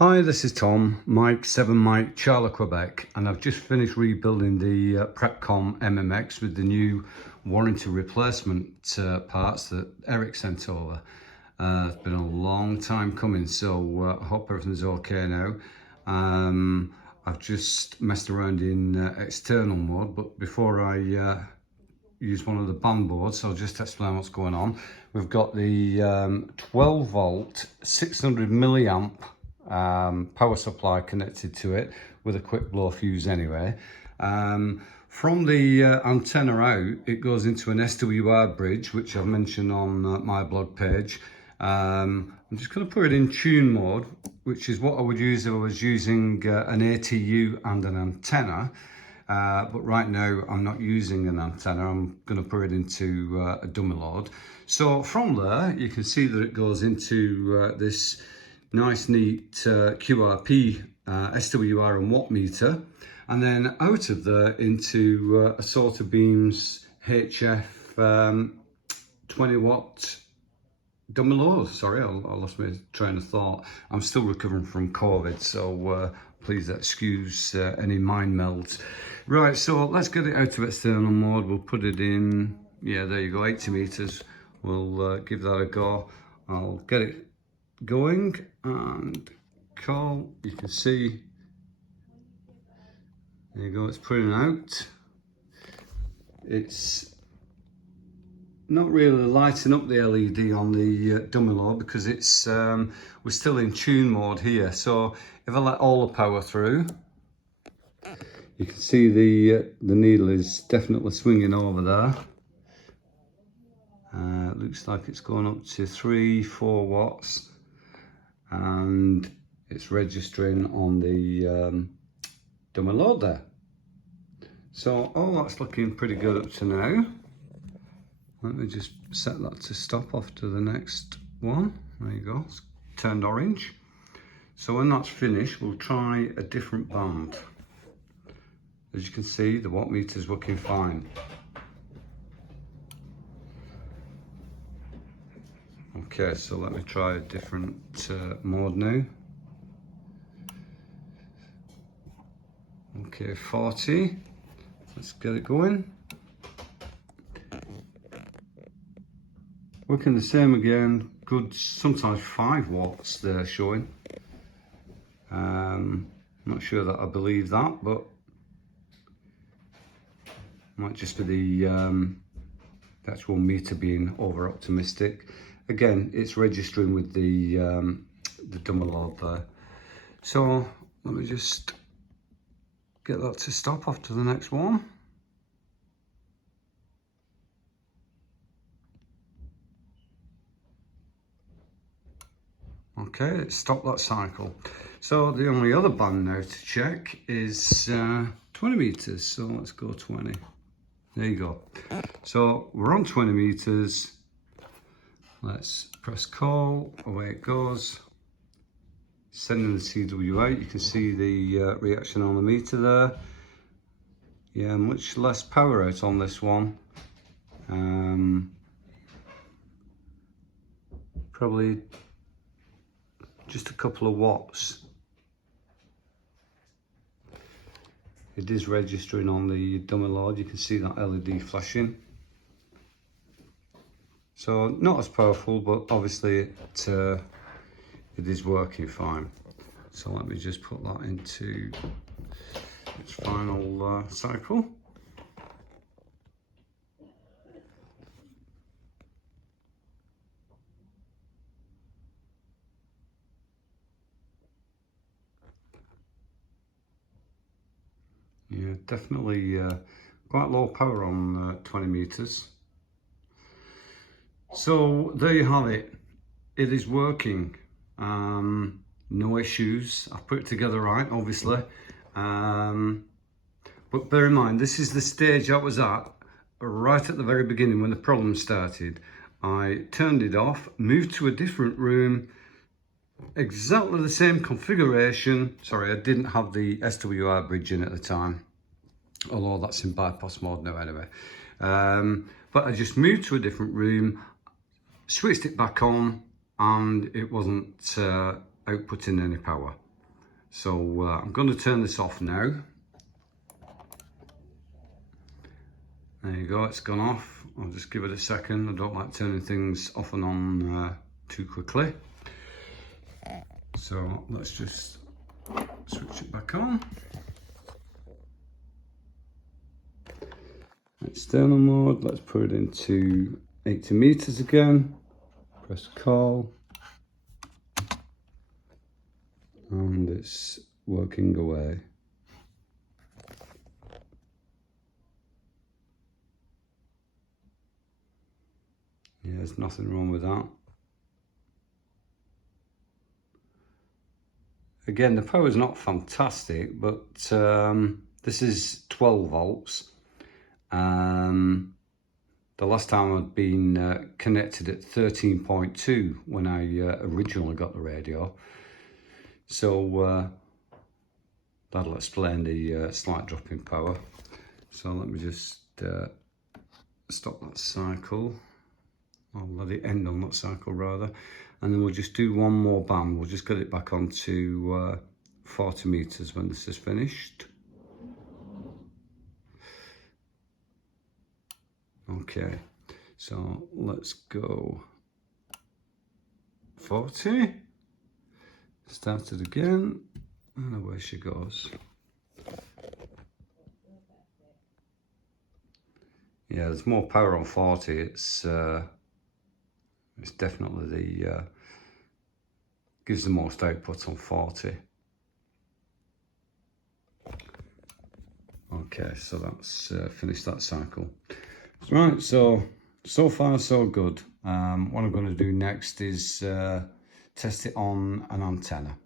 Hi, this is Tom, Mike 7 Mike Charlie Quebec, and I've just finished rebuilding the Preppcomm MMX with the new warranty replacement parts that Eric sent over. It's been a long time coming, so I hope everything's okay now. I've just messed around in external mode, but before I use one of the band boards, I'll just explain what's going on. We've got the 12 volt 600 milliamp power supply connected to it with a quick blow fuse anyway. From the antenna out, it goes into an SWR bridge, which I've mentioned on my blog page. I'm just going to put it in tune mode, which is what I would use if I was using an ATU and an antenna. But right now I'm not using an antenna. I'm going to put it into a dummy load. So from there, you can see that it goes into this nice neat QRP SWR and watt meter, and then out of there into a sort of beams HF 20 watt dummy load. Sorry, I lost my train of thought. I'm still recovering from COVID, so please excuse any mind melds. Right, so let's get it out of external mode. We'll put it in, yeah, there you go, 80 meters. We'll give that a go. I'll get it going and call. You can see, there you go, it's putting out. It's not really lighting up the LED on the dummy load because it's we're still in tune mode here. So if I let all the power through, you can see the needle is definitely swinging over there. Looks like it's going up to 3-4 watts, and it's registering on the dummy load there. So all that's looking pretty good up to now. Let me just set that to stop off to the next one. There you go, it's turned orange. So when that's finished, we'll try a different band. As you can see, the watt meter is working fine. Okay, so let me try a different mode now. Okay, 40. Let's get it going. Working the same again, good, sometimes 5 watts they're showing. Not sure that I believe that, but might just be the actual meter being over optimistic. Again, it's registering with the dummy load there. So let me just get that to stop off to the next one. Okay, it's stopped that cycle. So the only other band now to check is 20 meters. So let's go 20. There you go. So we're on 20 meters. Let's press call, away it goes. Sending the CW out, you can see the reaction on the meter there. Yeah, much less power out on this one. Probably just a couple of watts. It is registering on the dummy load, you can see that LED flashing. So not as powerful, but obviously it is working fine. So let me just put that into its final cycle. Yeah, definitely quite low power on 20 meters. So there you have it. It is working. No issues. I've put it together right, obviously. But bear in mind, this is the stage I was at right at the very beginning when the problem started. I turned it off, moved to a different room, exactly the same configuration. Sorry, I didn't have the SWR bridge in at the time, although that's in bypass mode now anyway. But I just moved to a different room, switched it back on, and it wasn't outputting any power. So I'm going to turn this off now. There you go, it's gone off. I'll just give it a second. I don't like turning things off and on too quickly. So let's just switch it back on. External mode, let's put it into 80 meters again. Press call. And it's working away. Yeah, there's nothing wrong with that. Again, the power is not fantastic, but this is 12 volts. The last time I'd been connected at 13.2 when I originally got the radio. So that'll explain the slight drop in power. So let me just stop that cycle. I'll let it end on that cycle rather. And then we'll just do one more band. We'll just get it back onto 40 meters when this is finished. Okay, so let's go 40. Start it again, and away she goes. Yeah, there's more power on 40. It's definitely the gives the most output on 40. Okay, so that's finished that cycle. Right, so far so good. What I'm going to do next is test it on an antenna.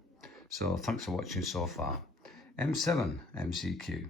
So thanks for watching so far. M7MCQ.